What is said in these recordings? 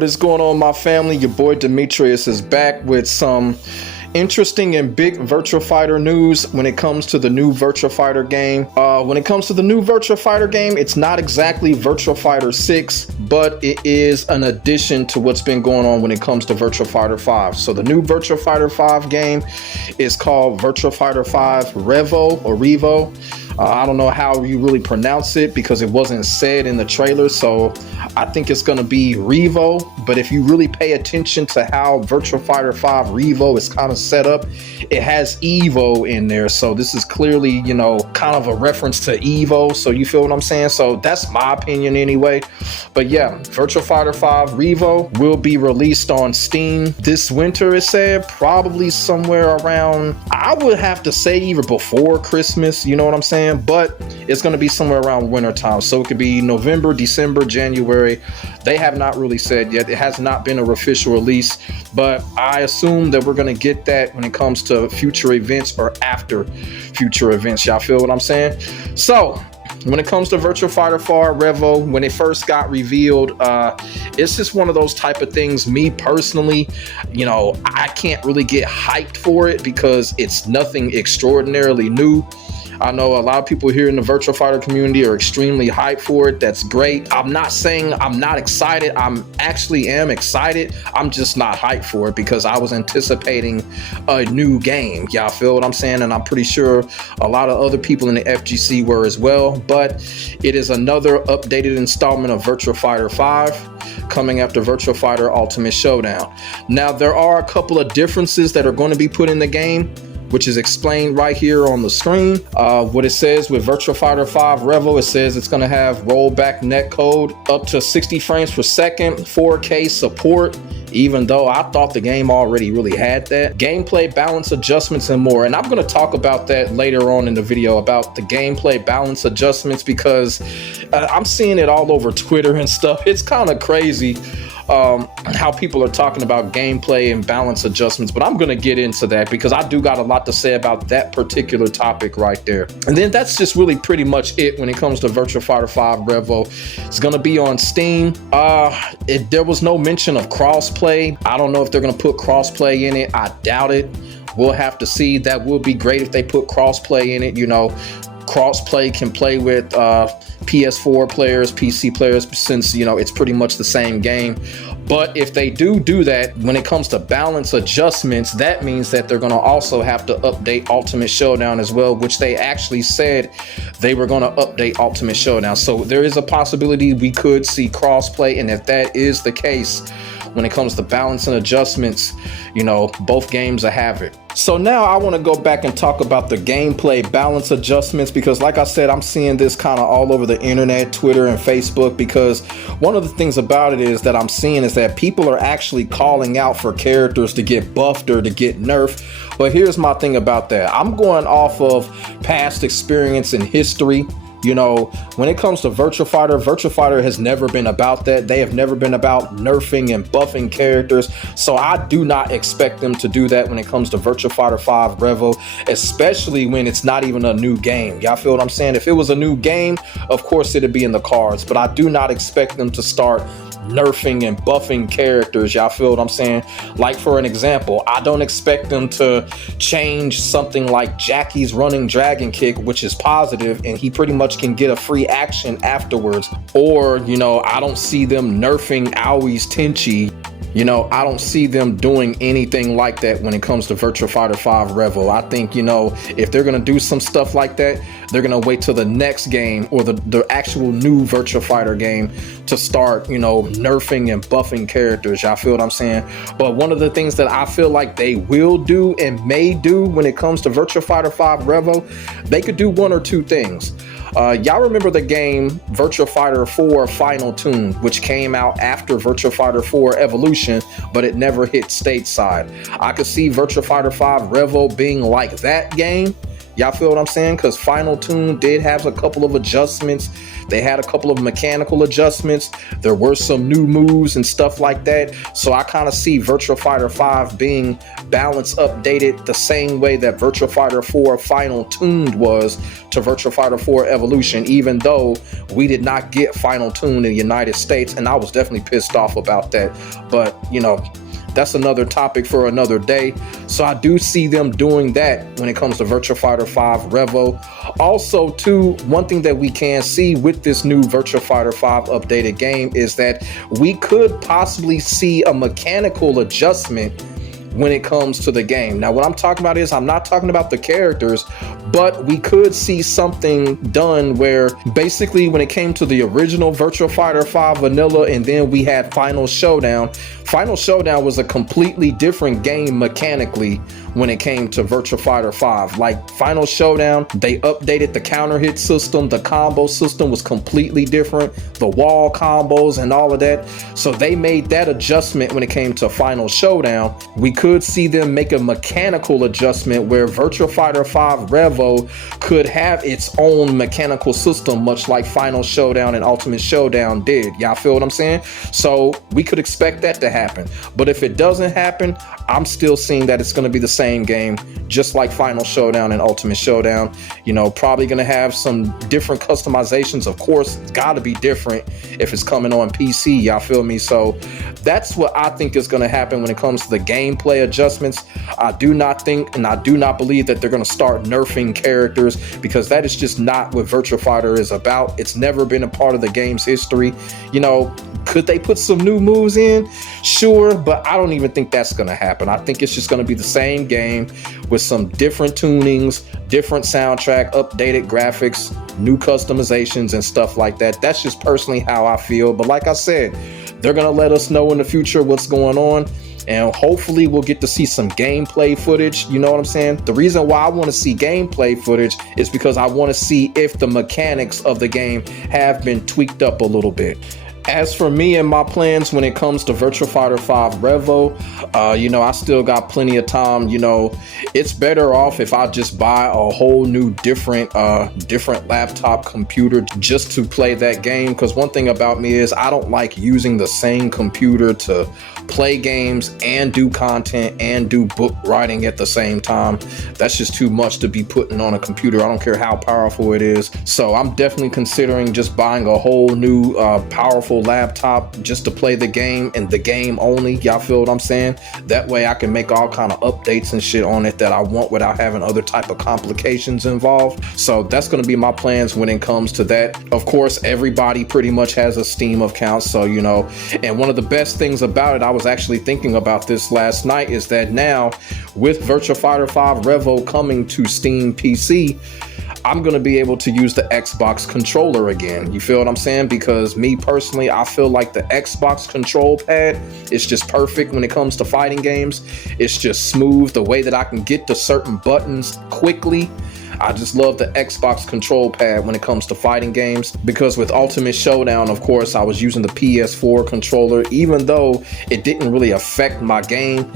What is going on, my family? Your boy Demetrius is back with some interesting and big Virtua Fighter news when it comes to the new Virtua Fighter game. When it comes to the new Virtua Fighter game, it's not exactly Virtua Fighter 6, but it is an addition to what's been going on when it comes to Virtua Fighter 5. So the new Virtua Fighter 5 game is called Virtua Fighter 5 Revo or REVO. I don't know how you really pronounce it because it wasn't said in the trailer, so I think it's going to be REVO. But if you really pay attention to how Virtua Fighter 5 REVO is kind of set up, it has EVO in there. So this is clearly, you know, kind of a reference to EVO. So you feel what I'm saying? So that's my opinion anyway. But yeah, Virtua Fighter 5 REVO will be released on Steam this winter, it said, probably somewhere around, I would have to say either before Christmas, you know what I'm saying? But it's going to be somewhere around winter time, so it could be November, December, January. They have not really said yet. It has not been an official release, but I assume that we're going to get that when it comes to future events or after future events. Y'all feel what I'm saying? So when it comes to Virtua Fighter 5 Revo, when it first got revealed, it's just one of those type of things. Me personally, you know, I can't really get hyped for it because it's nothing extraordinarily new. I know a lot of people here in the Virtua Fighter community are extremely hyped for it. That's great. I'm not saying I'm not excited. I'm actually am excited. I'm just not hyped for it because I was anticipating a new game. Y'all feel what I'm saying? And I'm pretty sure a lot of other people in the FGC were as well. But it is another updated installment of Virtua Fighter 5 coming after Virtua Fighter Ultimate Showdown. Now, there are a couple of differences that are going to be put in the game, which is explained right here on the screen. What it says with Virtua Fighter 5 Revo, it says it's gonna have rollback netcode up to 60 frames per second, 4K support, even though I thought the game already really had that. Gameplay balance adjustments and more. And I'm gonna talk about that later on in the video about the gameplay balance adjustments because I'm seeing it all over Twitter and stuff. It's kind of crazy how people are talking about gameplay and balance adjustments, but I'm going to get into that because I do got a lot to say about that particular topic right there. And then that's just really pretty much it when it comes to Virtua Fighter 5 Revo. It's going to be on Steam. There was no mention of crossplay. I don't know if they're going to put crossplay in it. I doubt it. We'll have to see. That would be great if they put crossplay in it. You know, crossplay can play with PS4 players, PC players, since, you know, it's pretty much the same game. But if they do that, when it comes to balance adjustments, that means that they're going to also have to update Ultimate Showdown as well, which they actually said they were going to update Ultimate Showdown. So there is a possibility we could see crossplay, and if that is the case, when it comes to balance and adjustments, you know, both games will have it. So now I want to go back and talk about the gameplay balance adjustments because, like I said, I'm seeing this kind of all over the internet, Twitter and Facebook, because one of the things about it is that I'm seeing is that people are actually calling out for characters to get buffed or to get nerfed. But here's my thing about that. I'm going off of past experience and history. You know, when it comes to Virtua Fighter has never been about that. They have never been about nerfing and buffing characters. So I do not expect them to do that when it comes to Virtua Fighter 5 Revo, especially when it's not even a new game. Y'all feel what I'm saying? If it was a new game, of course it'd be in the cards, but I do not expect them to start nerfing and buffing characters. Y'all feel what I'm saying? Like, for an example, I don't expect them to change something like Jackie's running dragon kick, which is positive, and he pretty much can get a free action afterwards. Or, you know, I don't see them nerfing Aoi's Tenchi. You know, I don't see them doing anything like that when it comes to Virtua Fighter 5 Revo. I think, you know, if they're going to do some stuff like that, they're going to wait till the next game or the actual new Virtua Fighter game to start, you know, nerfing and buffing characters. Y'all feel what I'm saying? But one of the things that I feel like they will do and may do when it comes to Virtua Fighter 5 Revo, they could do one or two things. Y'all remember the game Virtua Fighter 4 Final Tune, which came out after Virtua Fighter 4 Evolution, but it never hit stateside. I could see Virtua Fighter 5 Revo being like that game. Y'all feel what I'm saying? Because Final Tune did have a couple of adjustments. They had a couple of mechanical adjustments. There were some new moves and stuff like that. So I kind of see Virtua Fighter 5 being balance updated the same way that Virtua Fighter 4 Final Tuned was to Virtua Fighter 4 Evolution, even though we did not get Final Tune in the United States, and I was definitely pissed off about that. But, you know, that's another topic for another day. So I do see them doing that when it comes to Virtua Fighter 5 Revo. Also, too, one thing that we can see with this new Virtua Fighter 5 updated game is that we could possibly see a mechanical adjustment when it comes to the game. Now, what I'm talking about is I'm not talking about the characters, but we could see something done where basically when it came to the original Virtua Fighter 5 Vanilla and then we had Final Showdown, Final Showdown was a completely different game mechanically when it came to Virtua Fighter 5. Like Final Showdown, they updated the counter hit system, the combo system was completely different, the wall combos and all of that. So they made that adjustment when it came to Final Showdown. We could see them make a mechanical adjustment where Virtua Fighter 5 Revo could have its own mechanical system, much like Final Showdown and Ultimate Showdown did. Y'all feel what I'm saying? So we could expect that to happen. But if it doesn't happen, I'm still seeing that it's going to be the same game, just like Final Showdown and Ultimate Showdown. You know, probably going to have some different customizations. Of course, it's got to be different if it's coming on PC. Y'all feel me? So that's what I think is going to happen when it comes to the gameplay adjustments. I do not think and I do not believe that they're going to start nerfing characters, because that is just not what Virtua Fighter is about. It's never been a part of the game's history. You know, could they put some new moves in? Sure, but I don't even think that's going to happen. I think it's just going to be the same game with some different tunings, different soundtrack, updated graphics, new customizations and stuff like that. That's just personally how I feel. But like I said, they're going to let us know in the future what's going on. And hopefully we'll get to see some gameplay footage. You know what I'm saying? The reason why I want to see gameplay footage is because I want to see if the mechanics of the game have been tweaked up a little bit. As for me and my plans when it comes to Virtua Fighter 5 Revo, you know, I still got plenty of time. You know, it's better off if I just buy a whole new different laptop computer just to play that game. Because one thing about me is I don't like using the same computer to play games and do content and do book writing at the same time. That's just too much to be putting on a computer. I don't care how powerful it is. So I'm definitely considering just buying a whole new powerful laptop just to play the game and the game only. Y'all feel what I'm saying? That way I can make all kind of updates and shit on it that I want without having other type of complications involved. So that's going to be my plans when it comes to that. Of course, everybody pretty much has a Steam account, so you know, and one of the best things about it, I was actually thinking about this last night, is that now with Virtua Fighter 5 Revo coming to Steam PC, I'm going to be able to use the Xbox controller again. You feel what I'm saying? Because me personally, I feel like the Xbox control pad is just perfect when it comes to fighting games. It's just smooth, the way that I can get to certain buttons quickly. I just love the Xbox control pad when it comes to fighting games, because with Ultimate Showdown, of course, I was using the PS4 controller. Even though it didn't really affect my game,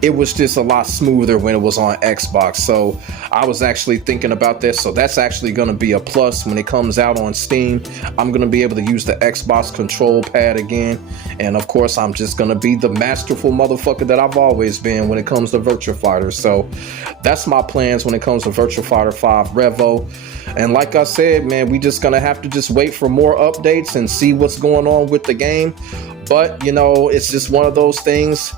it was just a lot smoother when it was on Xbox. So I was actually thinking about this. So that's actually going to be a plus when it comes out on Steam. I'm going to be able to use the Xbox control pad again. And of course, I'm just going to be the masterful motherfucker that I've always been when it comes to Virtua Fighter. So that's my plans when it comes to Virtua Fighter 5 Revo. And like I said, man, we just gonna have to just wait for more updates and see what's going on with the game. But you know, it's just one of those things.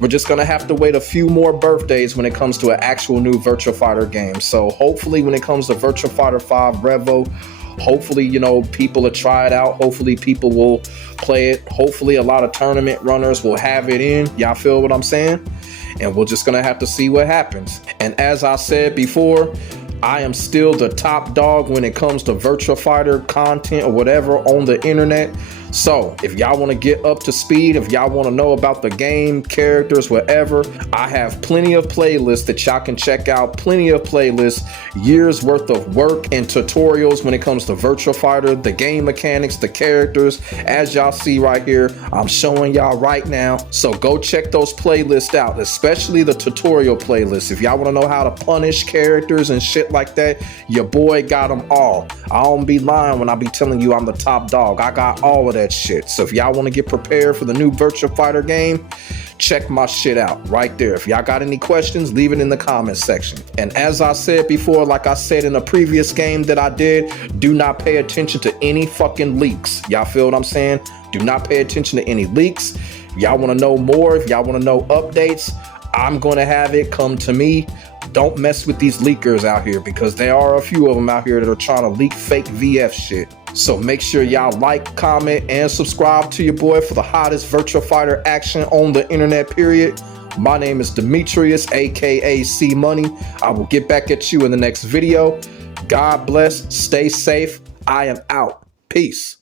We're just gonna have to wait a few more birthdays when it comes to an actual new Virtua Fighter game. So hopefully when it comes to Virtua Fighter 5 Revo, hopefully, you know, people will try it out. Hopefully people will play it. Hopefully a lot of tournament runners will have it in. Y'all feel what I'm saying? And we're just gonna have to see what happens. And as I said before, I am still the top dog when it comes to Virtua Fighter content or whatever on the internet. So if y'all want to get up to speed, if y'all want to know about the game, characters, whatever, I have plenty of playlists that y'all can check out. Plenty of playlists, years worth of work and tutorials when it comes to Virtua Fighter, the game mechanics, the characters. As y'all see right here, I'm showing y'all right now. So go check those playlists out, especially the tutorial playlists. If y'all want to know how to punish characters and shit like that, your boy got them all. I don't be lying when I be telling you I'm the top dog. I got all of that shit. So if y'all want to get prepared for the new Virtua Fighter game, check my shit out right there. If y'all got any questions, leave it in the comment section. And as I said before, like I said in a previous game that I did, do not pay attention to any fucking leaks. Y'all feel what I'm saying? Do not pay attention to any leaks. If y'all want to know more, if y'all want to know updates, I'm going to have it come to me. Don't mess with these leakers out here, because there are a few of them out here that are trying to leak fake VF shit. So make sure y'all like, comment, and subscribe to your boy for the hottest Virtua Fighter action on the internet, period. My name is Demetrius, aka C Money. I will get back at you in the next video. God bless, stay safe. I am out. Peace.